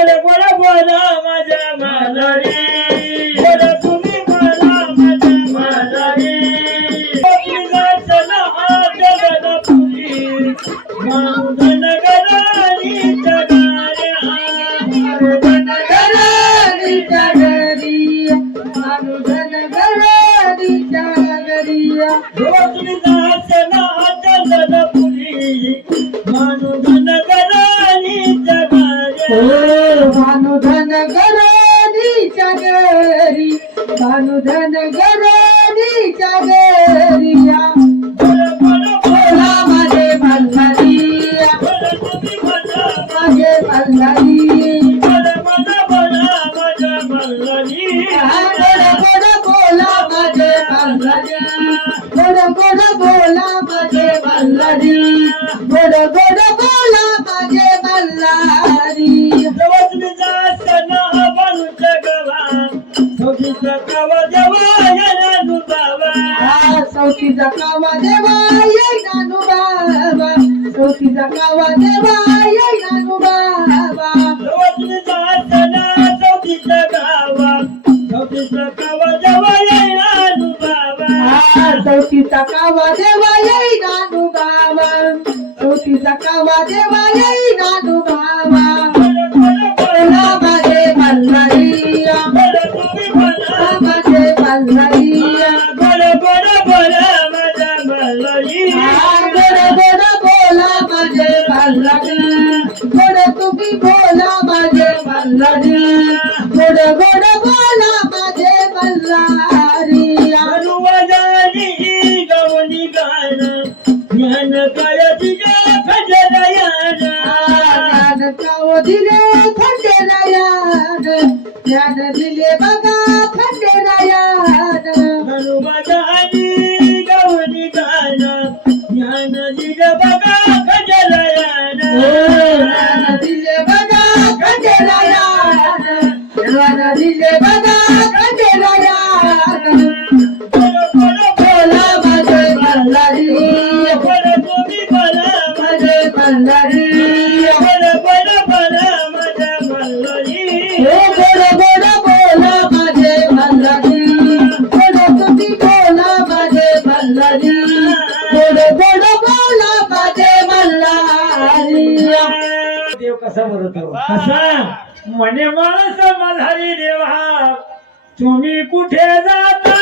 बोला बोला बोला माझ्या मालारी बोला तुम्ही बोला माझ्या मालारी चला जगला पुरी मानधन गरारी जगाऱ्या मानधन गरारीच्या घरी मानधन गरारीच्या घरी तुम्ही चला जगला पुरी मानधन गरारी जगाऱ्या मानधन गरारीच्या घरी मानधन गरारीच्या घरी बोला माझे मल्हारी माझे मल्हारी बोला माझ्या मल्हारी गोड बोला माझे मल्हारी गोड बोला माझे मल्हारी गोड बोला माझे मल्हारी तुम्ही जाताना बाळूच्या गावात सौतीचा कावा देवा याला बाबा सौतीचा कावा देवा ये नानू बाबा सौतीचा कावा देवा ये नानू बाबा तुम्ही जाताना सौतीच्या गावात सौतीचा कावा देवा याला बाबा सौतीचा कावा देवा ये नानू बाबा सौतीचा कावा देवा ये नानू बाबा बोला माझे मल्हारी माझे मल्हारी बोला माझ्या मल्हारी गोड बोला माझे मल्हारी गोड तुम्ही बोला माझे मल्हारी गोड बोला माझे मल्हारी हनुवदानी गवनी गाणं ज्ञान काळजी खजरायान ज्ञान काव दिले खंडेरायान ज्ञान दिले बघा खंडेरायान हनुवदानी गवनी गाणं ज्ञान दिलं बघा खजरायान ज्ञान दिले बघा खंडेरायान ज्ञान दिले बघा खंडेरायान बोला माझे मल्हारी बोला तुम्ही बोला माझे मल्हारी बोला माझ्या मल्हारी गोड बोला माझे मल्हारी गोड तुम्ही बोला माझे मल्हारी गोड बोला माझे मल्हारी देव कसा बोलतो कसा म्हणे माणस मल्हारी देवा तुम्ही कुठे जाता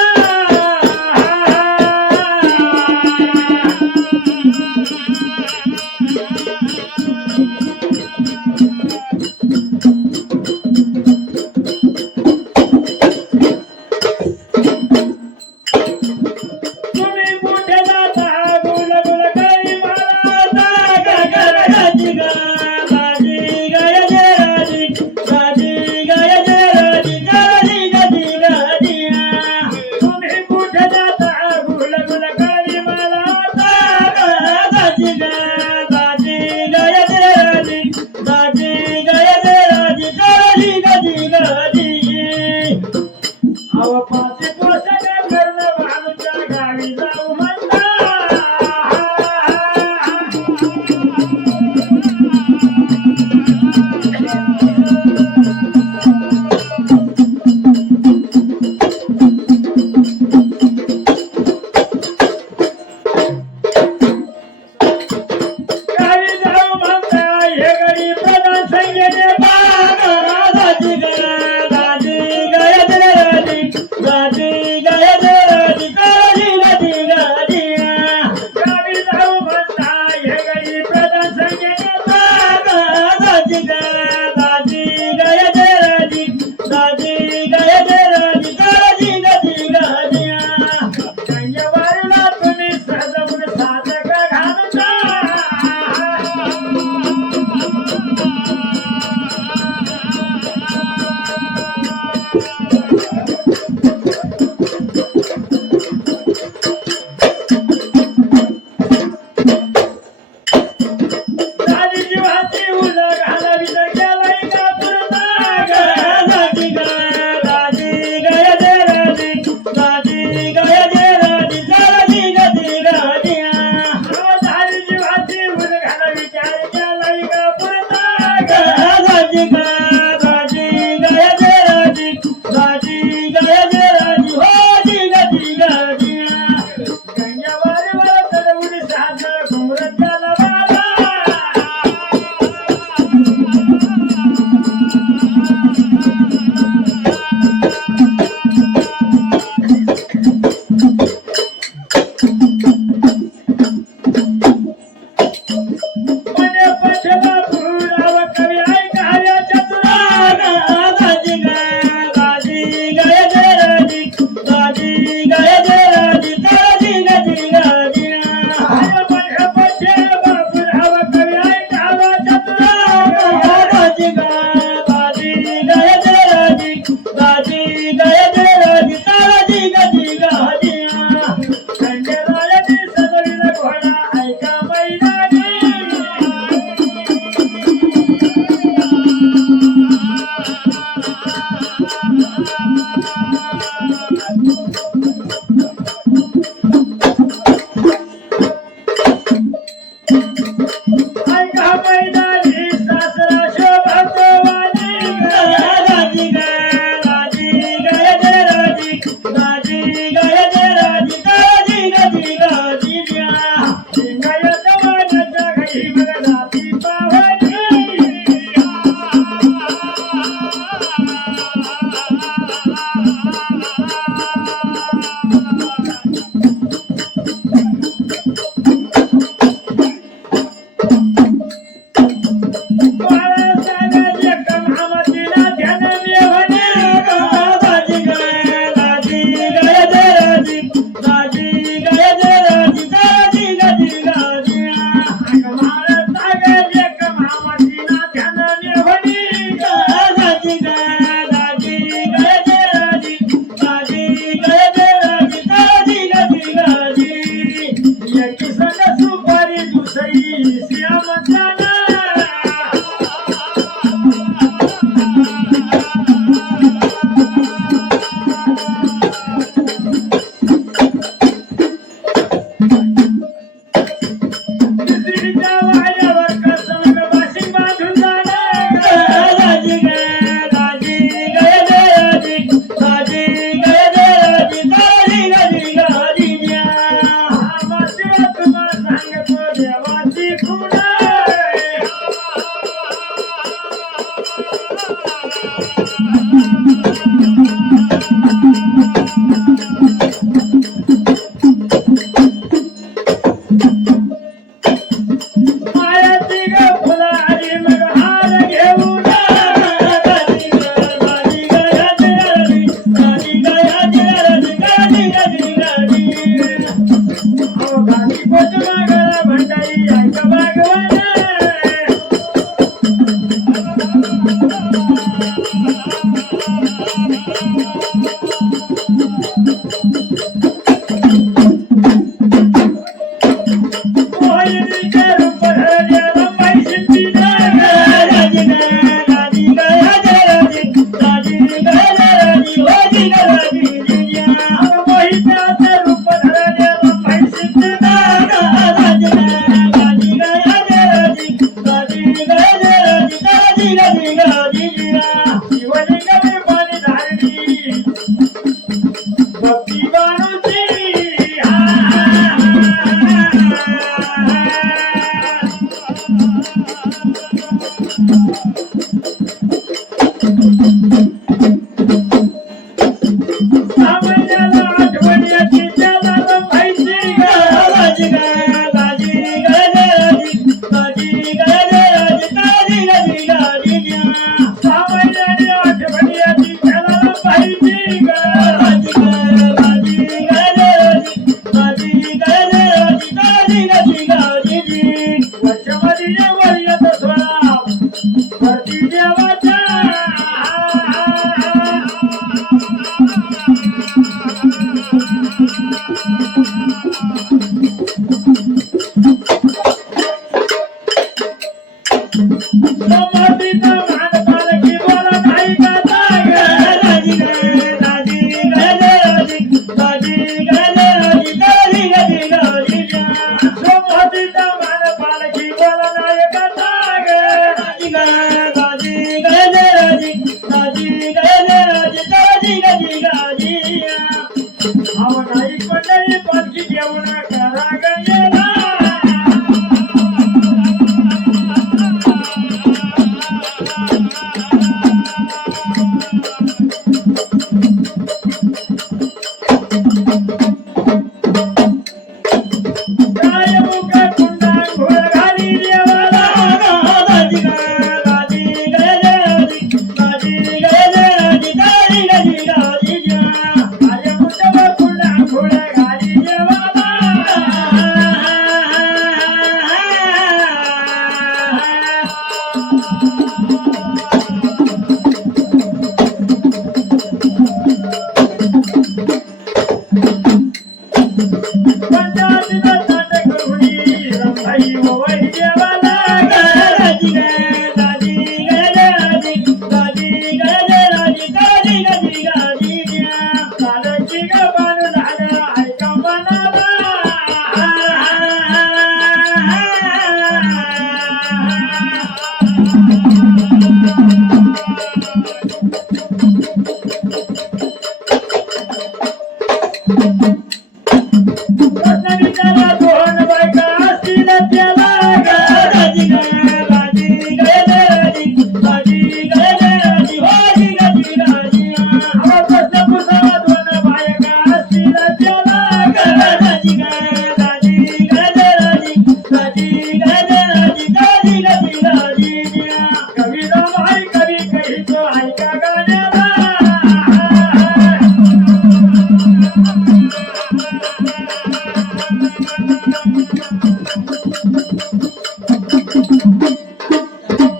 तुम्ही कुठे जाता गुल गुल करी मला गाजी गाजी गाय राजी गाजी गाय राजी गाजी गाजी गाजी शिवलिंग पाणी धारणी भक्ती बाणूची सामान्याला आठवण येते त्याला माहिती गाजी गाजी गाजी गाजी गाजी गाजी गाजी गाजी सामान्याला आठवण येते त्याला माहिती गाजी गाजी गाजी गाजी गाजी गाजी गाजी वर्षामध्ये वर येत सोळा भरती देवाच्या समोतीचा मान पालखी बोला नाही गाता गाजी गाजी गाजी गाजी गाजी गाजी गाजी गाजी समोतीचा मान पालखी बोला नाही गाता गाजी गाजी गाजी गाजी गाजी गाजी गाजी अहो नाही मंडळी पालखी घेऊन करा गंगेला काय मुका कुंडा घोळ घाली देवाला गाजी गाजी गाजी गाजी गाजी गाजी गाजी गाजी काय मुका कुंडा घोळ घाली देवाला पंचायतीला ताट करुणी रंभाई ओवाळी देवाला गाजी गाजी गाजी गाजी गाजी गाजी गाजी गाजी पालखी ग बांधून झालं ऐका मनाला रत्नागिरीला दोन बायका असतील त्याला गाजी गाजी गाजी गाजी गाजी गाजी गाजी गाजी अहो कृष्णपुरा दोन बायका असतील त्याला गाजी गाजी गाजी गाजी गाजी गाजी गाजी गाजी कविता बाई कवी कहीतो ऐका गाण्याला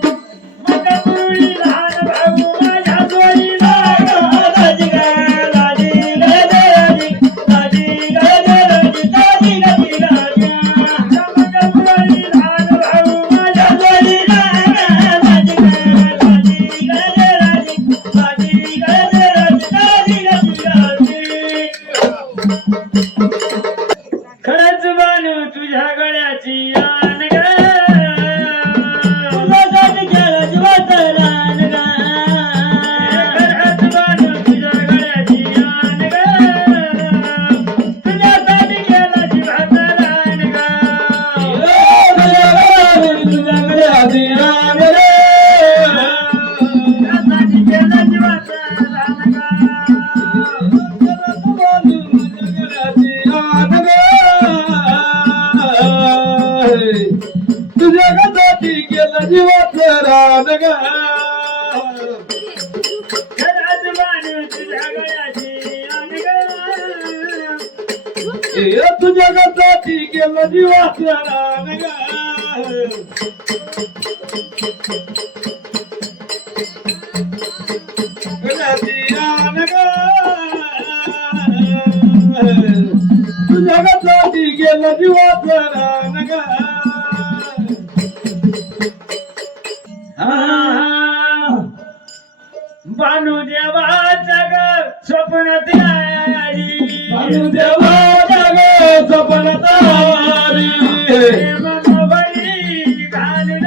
मकरुळी लहान भाऊ माझ्या जोडीला गाजी गाजी गाजी गाजी गाजी गाजी गाजी गाजी मकरुळी लहान भाऊ माझ्या जोडीला गाजी गाजी गाजी गाजी गाजी गाजी खरंच बानू तुझ्या गळ्याची आन ग तुझ्यासाठी केलं जीवाचं ग खरंच बानू तुझ्या गळ्याची आन ग तुझ्यासाठी केलं जीवाचं ग तुझ्या गळ्याची आन ग तुझ्यासाठी केलं जीवाचं तुझ्या गती केलं जीवाचं रान ग खरंच बानू तुझ्या गळ्याची आन ग तुझ्या गती केलं जीवाचं रान ग गळ्याची आन ग तुझ्या गती केलं जीवाचं रान ग बानू देवाचा ग स्वप्नात आली बानू देवाचा ग स्वप्नात आली प्रेमाची घालून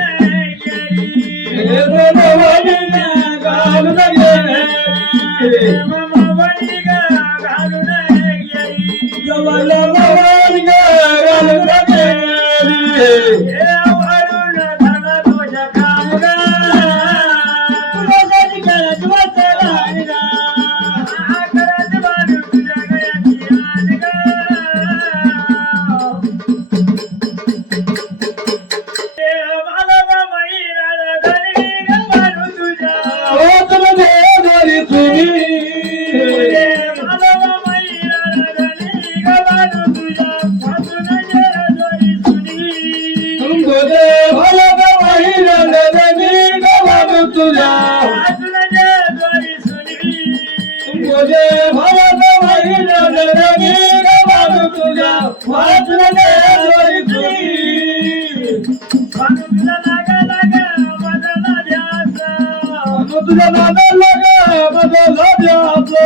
गेली प्रेमाची मावळी ग घालून गेली जवळ मावळ घालून गेली हे वाळून झाला तुझ्या काम ग तुझ्यासाठी करत वाचला ग आकरात बांधून तुझ्या गळ्याची आण ग मला महिला धनी ग बांधून तुझ्या वाचून दे जरी तुम्ही मला महिला धनी ग बांधून तुझ्या वाचून दे जरी सुनी तुझे भलं महिला नदनी गवान तुझ्या वाचून दे जरी सुनी तुझे भलं महिला नदनी गवान तुझ्या वाचून दे जरी तुम्ही बांधून तुझा लागा लागा बदला ध्यास तुझ्या नादाला बदल द्यायचं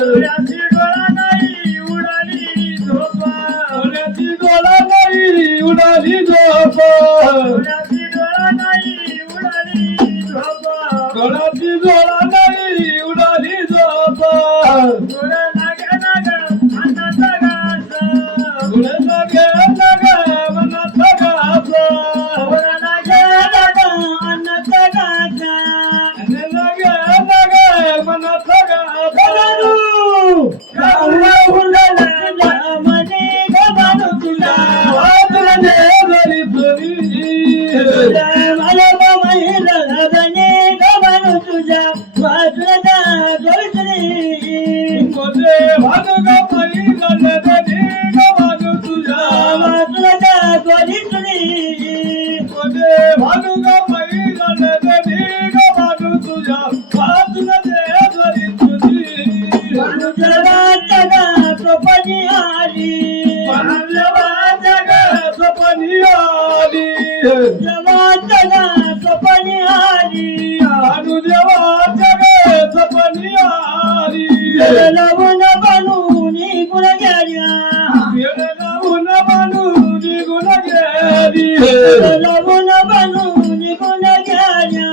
तुझ्याची डोळा नाही उडाली झोपा सोन्याची डोळा नाही उडाली झोप तुझ्याची डोळा नाही उडाली झोपा डोळ्याची डोळा नाही उडाली झोप तुला लागा लागा अन्नाचा घास तुला लागे लागे मनात घास तुला लागा लागा अन्नाचा गाजा लागे लागे मनात घास कावळा हुंडला मने गबानो तुला वाचून दे जरी तुम्ही मला महिला धनी गबानो तुझ्या वाचला जोईसरी तुझे भानुग महिला नदनी गवान तुझ्या वाचला जोईसरी तुझे भानुग महिला नदनी गवान तुझ्या वाचून दे जरी तुझी वाचला सोपनी आली जग सपनी आली वाचला सोपनी आली अनुदेवा जग सपनी आली लवून बनून गुण गेल्या वेळ लावून बांधून निघून गेली लवून बनून गुण गेल्या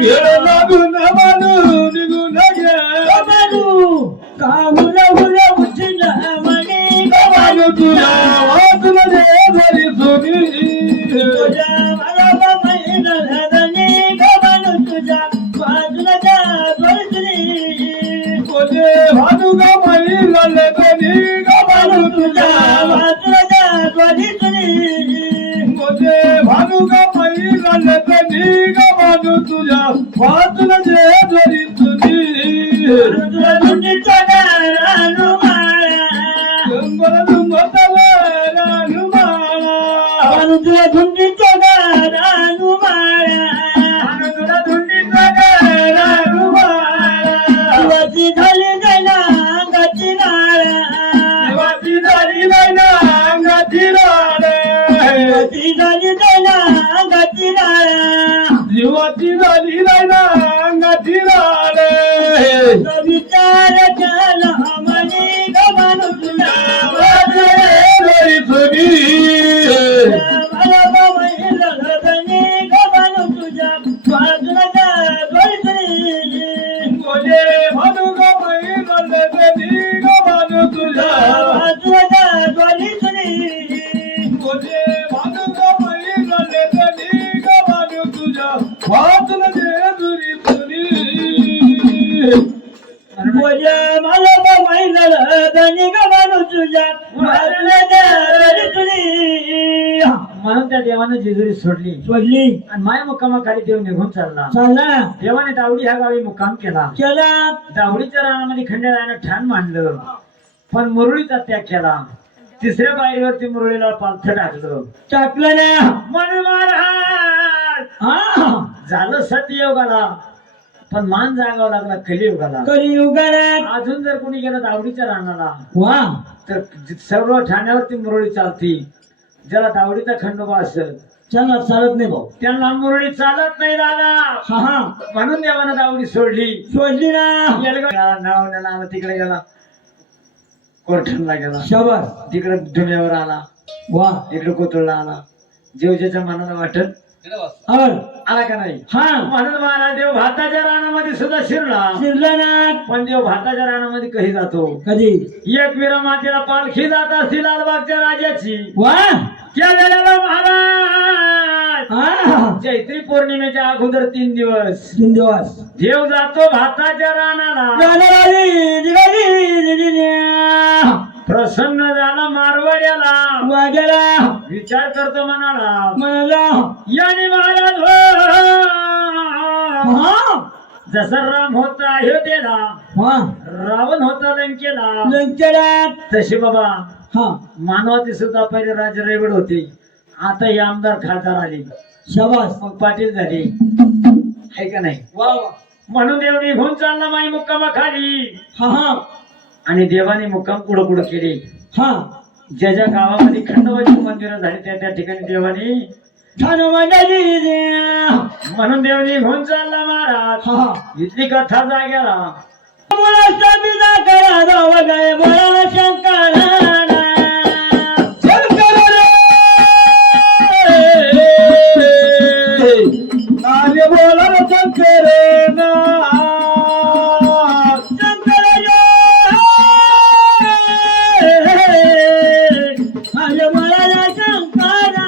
वेळ लागून बांधून निघून गेली बाबू काहुल हुल उठला म्हणे गवान तुझ्या वाचून दे जरी तुम्ही तुझ्या मला महिला धनी गबान तुझ्या वाचला जोईसरी तुझे भानुग महिला नदनी गवान तुझ्या वाचला जोईसरी तुझे भानुग महिला नदनी गवान तुझ्या वाचून दे जरी तुम्ही धुंडीचा रानू माळा डुंबर डुंबतल रानुमाळा तुझ्या धुंडीचा रानू माळा तुला धुंडीचा रानुमाळा शिवाची झाली जायला अंगाची नाळा वाची झाली नाही ना अंगाची राड शिवाची झाली जायला अंगाची नाळा जीवाची झाली नाही ना अंगाची राड विचार केला म्हणे गबान तुला जरी तुम्ही मला महिला धनी गबान तुझ्या वाचला जोईसरी तुझे भानुग महिला नदनी गवान तुझ्या वाचला जोईसरी तुझे भानुग महिला नदनी गवान तुझ्या वाचून दे जरी तुम्ही मला महिला धनी गबान तुझ्या वाचला जोईसरी म्हणून त्या देवानं जेजुरी सोडली सोडली आणि माया मुक्कामाखाली देव निघून चालला चला देवाने दावडी ह्या गावी मुक्काम केला केला दावडीच्या रानामध्ये खंडेरायानं ठाण मांडलं पण मुरळीचा त्याग केला तिसऱ्या पायरीवरती मुरळीला पालथं टाकलं टाकलं ना म्हणून महाराज हा झालं सत्ययुगाला पण मान जागावं लागला कलियुगाला कलियुगात अजून जर कोणी गेलं दावडीच्या रानाला वा तर सर्व ठाण्यावरती मुरळी चालती ज्याला दावडीचा खंडोबा असेल चला चालत नाही भाऊ त्यांना मुरळी चालत नाही दादा हा हा म्हणून देवानं दावडी सोडली सोडली ना नाव तिकडे गेला कोरठणला गेला शाबास तिकडे दुनियावर आला वा इकडे कोतुळला आला जेव ज्याच्या मनाला वाटत आला का नाही हा म्हणून महाराज देव भाताच्या रानामध्ये सुद्धा शिरला शिरला ना पण देव भाताच्या रानामध्ये कधी जातो कधी एक वीरा मातेला पालखी जात असती लालबागच्या राजाची वा त्या वेळेला महाराज हा चैत्री पौर्णिमेच्या अगोदर 3 दिवस 3 दिवस देव जातो भाताच्या रानाला प्रसन्न झाला मारवाड्याला वाग्याला विचार करतो मनाला म्हणाला याने महाराज हो हा जसा राम होता अयोध्येला हा रावण होता लंकेला लंकेला तसे बाबा हा मानवाचे सुद्धा पहिले राजे रेवड होते आता हे आमदार खासदार आले शाबास मग पाटील झाले आहे का नाही वा वा म्हणून देव निघून चालला माई मुक्कामा खाली हा हा आणि देवाने मुक्काम कुठं कुठं केले हा ज्या ज्या गावामध्ये खंडोबाची मंदिरं झाली त्या ठिकाणी देवाने छान म्हणाली म्हणून देव निघून चालला महाराज हा इथली कथा जाग्याला मला सबिना करा राव गाय बोला शंकर शंकर रे बोला शंकर ना शंकर रे बोला शंकर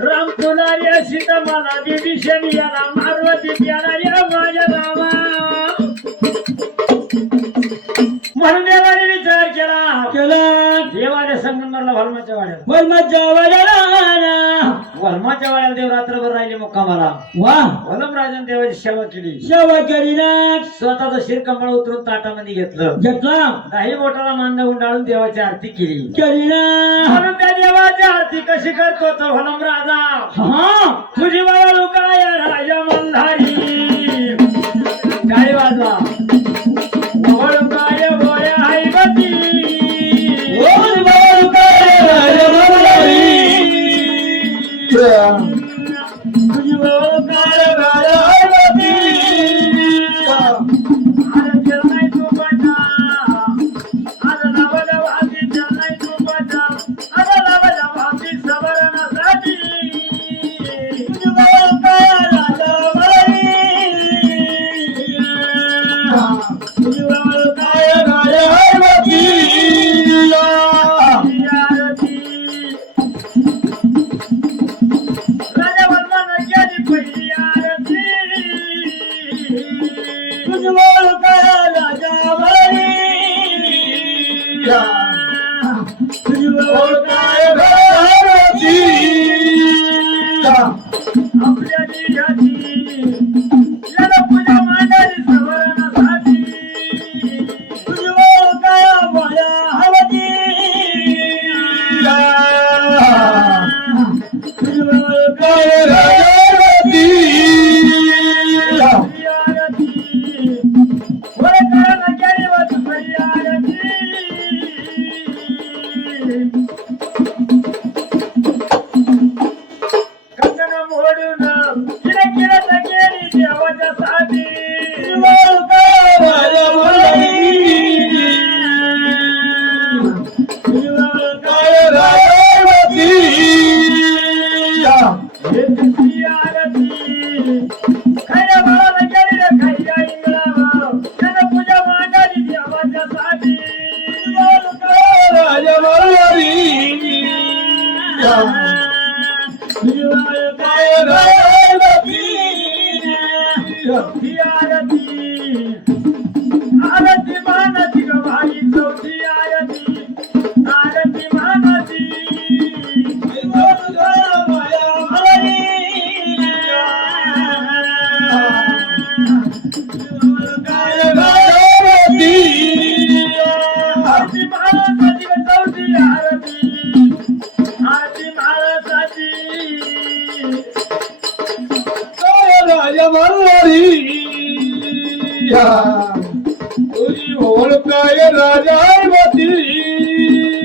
राम तुला रे सीता मला देवी शनियाला मारवती प्याला रे माझ्या रामा म्हणून देवाने विचार केला देवाने संगमरला वल्माच्या वाड्याला वल्माच्या वाड्याला देव रात्रभर राहिले मुक्कामाला वा वलम राजाने देवाची सेवा केली सेवा केली ना स्वतःचं शिरकंबळ उतरून ताटामध्ये घेतलं घेतला काही बोटाला मांड गुंडाळून देवाची आरती केली केली ना म्हणून त्या देवाची आरती कशी करतो तो वलम राजा हा तुझी बाळा लोका या राजा मल्हारी गाडी वाजवा वळ काय बोया हैबती बोल बोल काय राजमल्हारी तुझी बाळा काय हैबती अरे चलनाय तू बचा आज लावला भाती चलनाय तू बचा आज लावला भाती सवरणासाठी तुझी बाळा काय राजमल्हारी तुझी बाळा काय हैबती राजा वल्लभ गेली पहिली आरती तुझ बोल काय राजमल्हारी तुझ बोल काय राजमल्हारी आपल्या जिल्ह्याची याला पूजा मांडारी सवरणासाठी तुझ बोल काय बोला हवती तुझ बोल काय राजमल्हारी आरती वरकराला गेली वाच पहिली आरती कंगन मोडून किरकिरत गेली देवाच्या साठी तुझ बोल काय राजमल्हारी तुझ बोल काय राजमल्हारी हे दिसली आरती खऱ्या बाळाला गेली रे खैया इंगळावा त्यानं पूजा मांडाली देवाच्या साठी राजमल्हारी तुझ बोल काय राजमल्हारी ही आरती आरती मानाची ग भाई चौथी आरती आरती मानाची आरती महाराजाची ग चौथी आरती आरती महाराजाची तुझी ओळख काय राजावती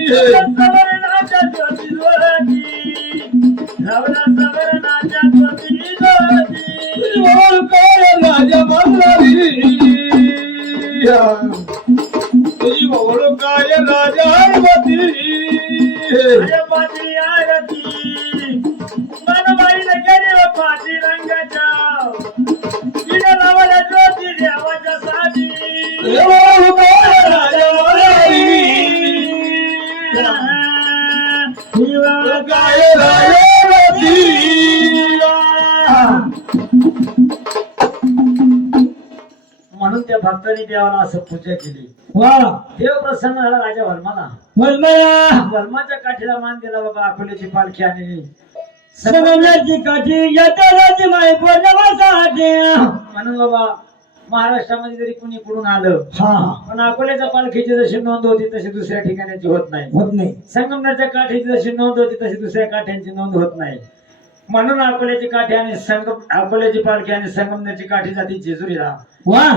सवरणाच्या ज्योती ज्योती लावला सवरणाच्या ज्योती ज्योती तुझी ओळख काय राजा मल्हारी तुझी ओळख काय राजावती अरे पाटी आरती मनबाईला गेली पाटी रंगाच्या तिने लावल्या ज्योती देवाच्या साधी ओळख काय राजा मल्हारी ओळख काय राजावती म्हणून त्या भक्तांनी देवाला असं पूजा केली वा देव प्रसन्न झाला राजा वर्माला वल्मया वर्माच्या काठीला मान दिला बाबा अकोल्याची पालखी आणली सगळ्याची काठी येताची माय पडण्यासाठी म्हणून बाबा महाराष्ट्रामध्ये जरी कुणी कुठून आलं हा पण अकोल्याच्या पालखीची जशी नोंद होती तशी दुसऱ्या ठिकाणाची होत नाही होत नाही संगमनेरच्या काठीची जशी नोंद होती तशी दुसऱ्या काठ्यांची नोंद होत नाही म्हणून अकोल्याची काठी आणि अकोल्याची पालखी आणि संगमनेरची काठी जाती जेजुरीला वा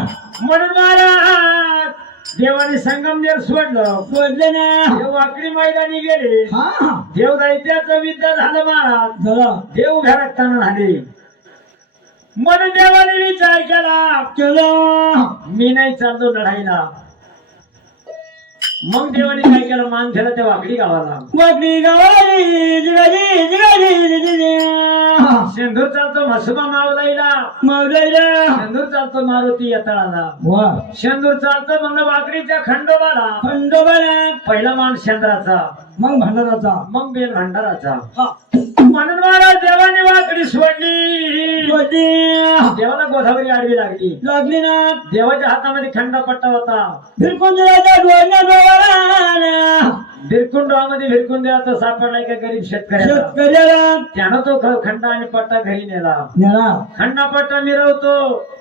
म्हणून महाराज देवाने संगमनेर सोडलं सोडले ना देव वाकडी मैदानी गेले हा देव दैत्याचं युद्ध झालं महाराज चला देव उभ्या रक्तानं झाले म्हणून देवाने विचार केला चला मी नाही चाललो लढाईला मग देवाने काय केलं मान ठेवला त्या वाकडी गावाला वाकडी गावाली जिगाजी जिगाजी शेंदूर चालतो म्हसोबा मावलाईला मावलाईला शेंदूर चालतो मारुती येताळाला वा शेंदूर चालतो म्हणलं वाकडीच्या खंडोबाला खंडोबाला पहिला मान शेंद्राचा मग भांडाराचा मग बेल भंडाराचा हा म्हणून महाराज देवाने वाकडी सोडली सोडली देवाला गोदावरी आडवी लागली लागली ना देवाच्या हातामध्ये खंडपट्टा होता भिरकुंजराच्या डोळ्या डोळ्याला भिरकुंडामध्ये भिरकुंड्याचा सापडलाय का गरीब शेतकऱ्याचा शेतकऱ्याला त्यानं तो खंड आणि पट्टा घरी नेला नेला खंडापट्टा मिरवतो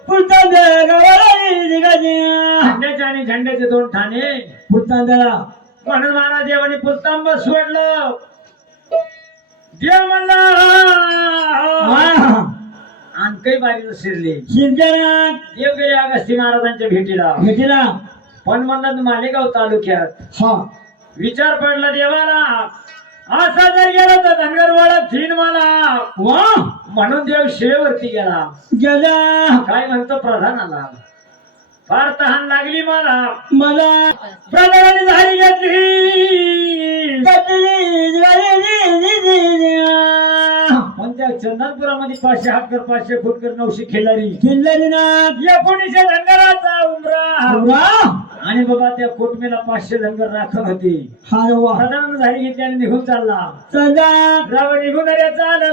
पुढचा गावाला जिगाजी झेंड्याचे आणि झेंड्याचे दोन ठाणे पुढचा म्हणून महाराज देवाने पुस्तांब सोडलं देव म्हणला आणि काही बारीला शिरले शिरजनात देव गेले अगस्ती महाराजांच्या भेटीला भेटीला पण म्हणलं मालेगाव तालुक्यात हा विचार पडला देवाला असा जर गेला तर धनगरवाडा थीन मला वा म्हणून देव शिळेवरती गेला गेला काय म्हणतो प्रधानाला फार तहान लागली मला मला प्रधानाने झाली घेतली पण त्या चंदनपुरामध्ये 500 हातकर 500 फुटकर 900 खिल्लारी किल्लारी ना 1900 धनगराचा उमरा आणि बाबा त्या कोटमेला 500 धनगर राखण होती हा वा प्रधानानं झाली घेतली आणि निघून चालला चला राव निघून रे चालला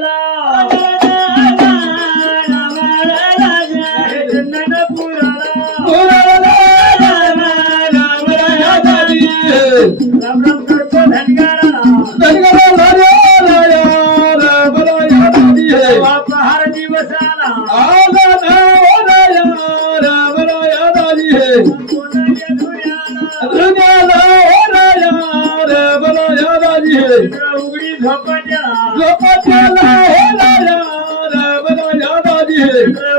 राम राम करतो धनगराला प्रहार दिवस आला कोणाच्या धुऱ्याला उघडी झोपाट्या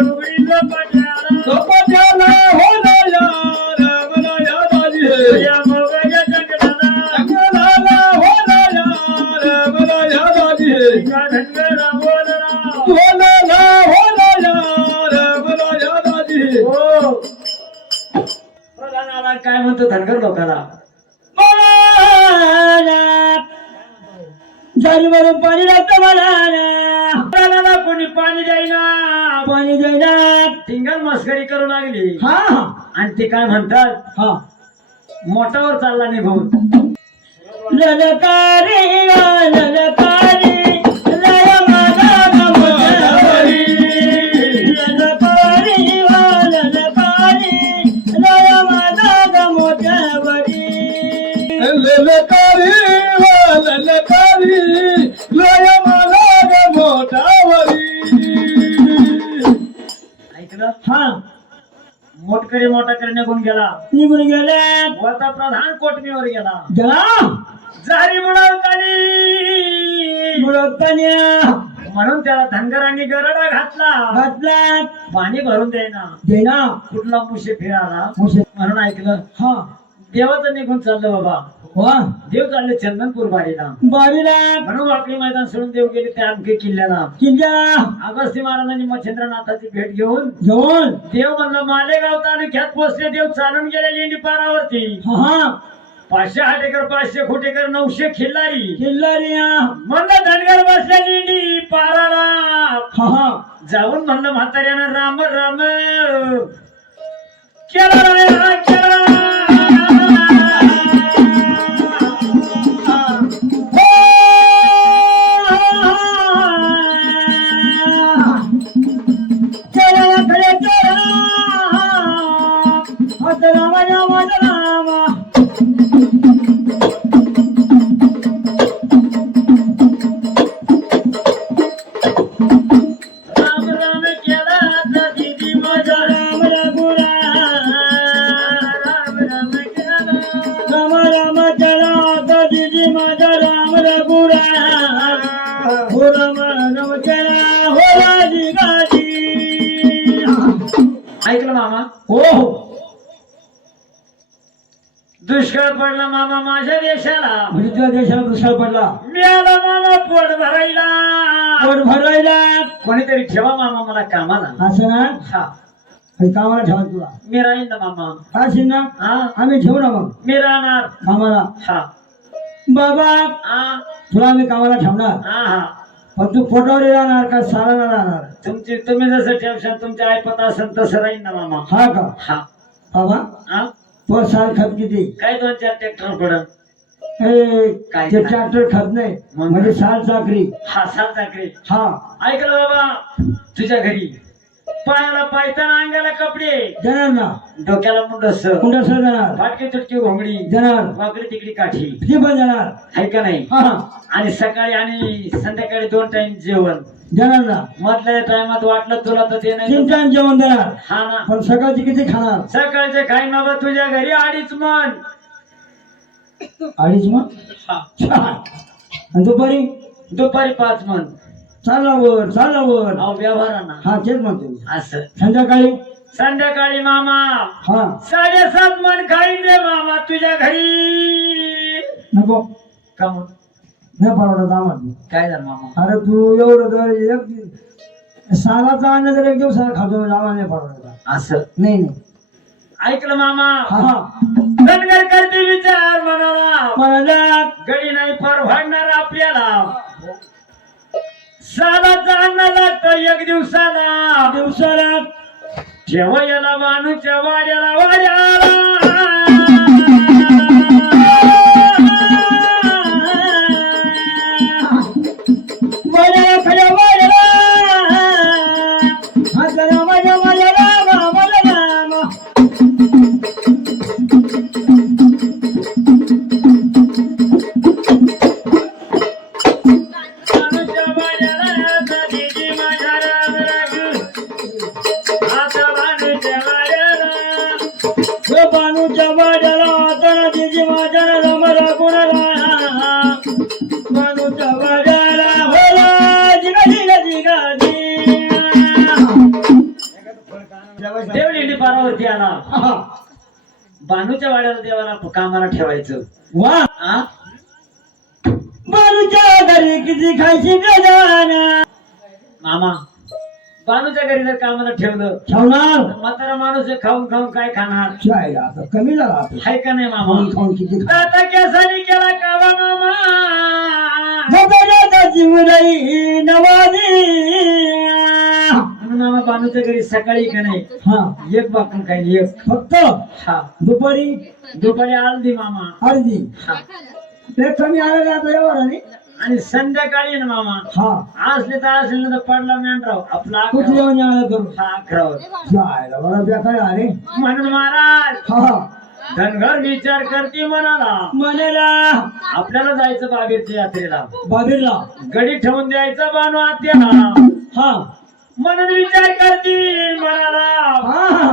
उघडी झोपाट्याला या मोगऱ्याच्या जंगलाला एका धनगरा बोलला हो प्रधानाला काय म्हणतो धनगर लोकाला झाली वरून पाणी लागतं मला प्रधानाला कोणी पाणी द्यायना पाणी द्यायला टिंगल मस्करी करू लागली हा आणि ते काय म्हणतात हा मोठावर चालला निघून ललकारी ललकारी लय माझा गमतवरी ललकारी ललकारी लय माझा गमतवरी ऐकलं हा मोटकरी मोठा निघून गेला निघून गेले वरचा प्रधान कोटमीवर गेला गेला झारी बुडवतानी बुडवताना म्हणून त्याला धनगरांनी गरडा घातला पाणी भरून देना कुठला मुशे फिराला म्हणून ऐकलं हा देवाचं निघून चाललं बाबा वा देव चालले चंदनपूर बारीला म्हणून आपली मैदान सोडून देव गेले त्या आणखी किल्ल्याला अगस्ती महाराजांनी मच्छिंद्रनाथाची भेट घेऊन देव म्हणलं मालेगाव तालुक्यात पोचले देव चालून गेले लेंडी पारावरती 500 हाटेकर 500 खोटेकर 900 खिल्लारी म्हणलं धनगर बसल्या लेंडी पाराला जाऊन म्हणलं म्हाताऱ्यानं राम राम केला ऐकलं मामा हो दुष्काळ पडला मामा माझ्या देशाला म्हणजे तुझ्या देशाला दुष्काळ पडला मिळाला मामा पोट भरायला कोणीतरी ठेवा मामा मला कामाला असं ना हा कामाला ठेवा तुला मी राहीन ना मामा असेल ना हा आम्ही ठेवू ना मग मी राहणार कामाला हा बाबा हा तुला आम्ही कामाला ठेवणार हा हा पण तू पोटावर राहणार का सालाला राहणार तुम्ही जसं ठेवशाल तुमच्या आईपत असेल तसं राहीन ना मामा हा का हा बाबा हा तो साल खत किती काय 2-4 ट्रॅक्टर पडत काय ते नाही. ट्रॅक्टर खत नाही मग? म्हणजे साल चाकरी हा 7 चाकरी हा ऐकलं बाबा तुझ्या घरी पायाला पायताना अंगाला कपडे देणार ना डोक्याला मुंडस कुंडा सर देणार फाटकी तुटकी घोंगडी देणार वाकडी तिकडी काठी ती पण देणार आहे का नाही हा आणि सकाळी आणि संध्याकाळी 2 टाइम जेवण देणार ना मधल्या टायमात वाटलं तुला तर ते नाही 3 टाइम जेवण देणार हा ना पण सकाळची किती खाणार सकाळचे खाईन बाबा तुझ्या घरी 2.5 मन 2.5 मग हा. आणि दुपारी 5 मन चालावर अहो व्यवहाराना हा तेच म्हणतो मी. असं संध्याकाळी मामा हा 7.5 मन खाईन रे मामा तुझ्या घरी नको का मग नाही परवडत आम्हाला काय झालं मामा अरे तू एवढं दर एक सालाचा अन्न जर एक दिवसाला खातो आम्हाला नाही परवडत असं नाही ऐकलं मामा हा हा धनगर करते विचार मला गडी नाही परवडणार आपल्याला सालाचा अन्न लागतं एक दिवसाला ठेव याला माणूच्या वाड्याला देव लेंडी पारावरती आला बानूच्या वाड्याला देवाला कामाला ठेवायचं वा हा बानूच्या घरी किती खायची मामा बानूच्या घरी जर कामाला ठेवलं ठेवणार म्हातारा माणूस आहे, खाऊन खाऊन काय खाणार काय आता कमी झाला आता. हाय का नाही मामा खाऊन खाऊन किती खा. आता केसानी केला कावा मामा जगन्नाथाची मुलई नवाजी म्हणून मामा बानूच्या घरी सकाळी का नाही हा एक बाकून काही एक फक्त हा दुपारी आळदी मामा अर्धी हा ते कमी आलं आता एवढं नाही आणि संध्याकाळी ना मामा हा असले तर पडला मेंढराव आपला कुठे येऊन आलं करू हा अकरावर जायला मला बेकार अरे म्हणून महाराज हा धनगर विचार करते म्हणाला आपल्याला जायचं बाबीरच्या यात्रेला बाबीरला गडी ठेवून द्यायचा बानू आत्याला हा म्हणून विचार करते म्हणाला हा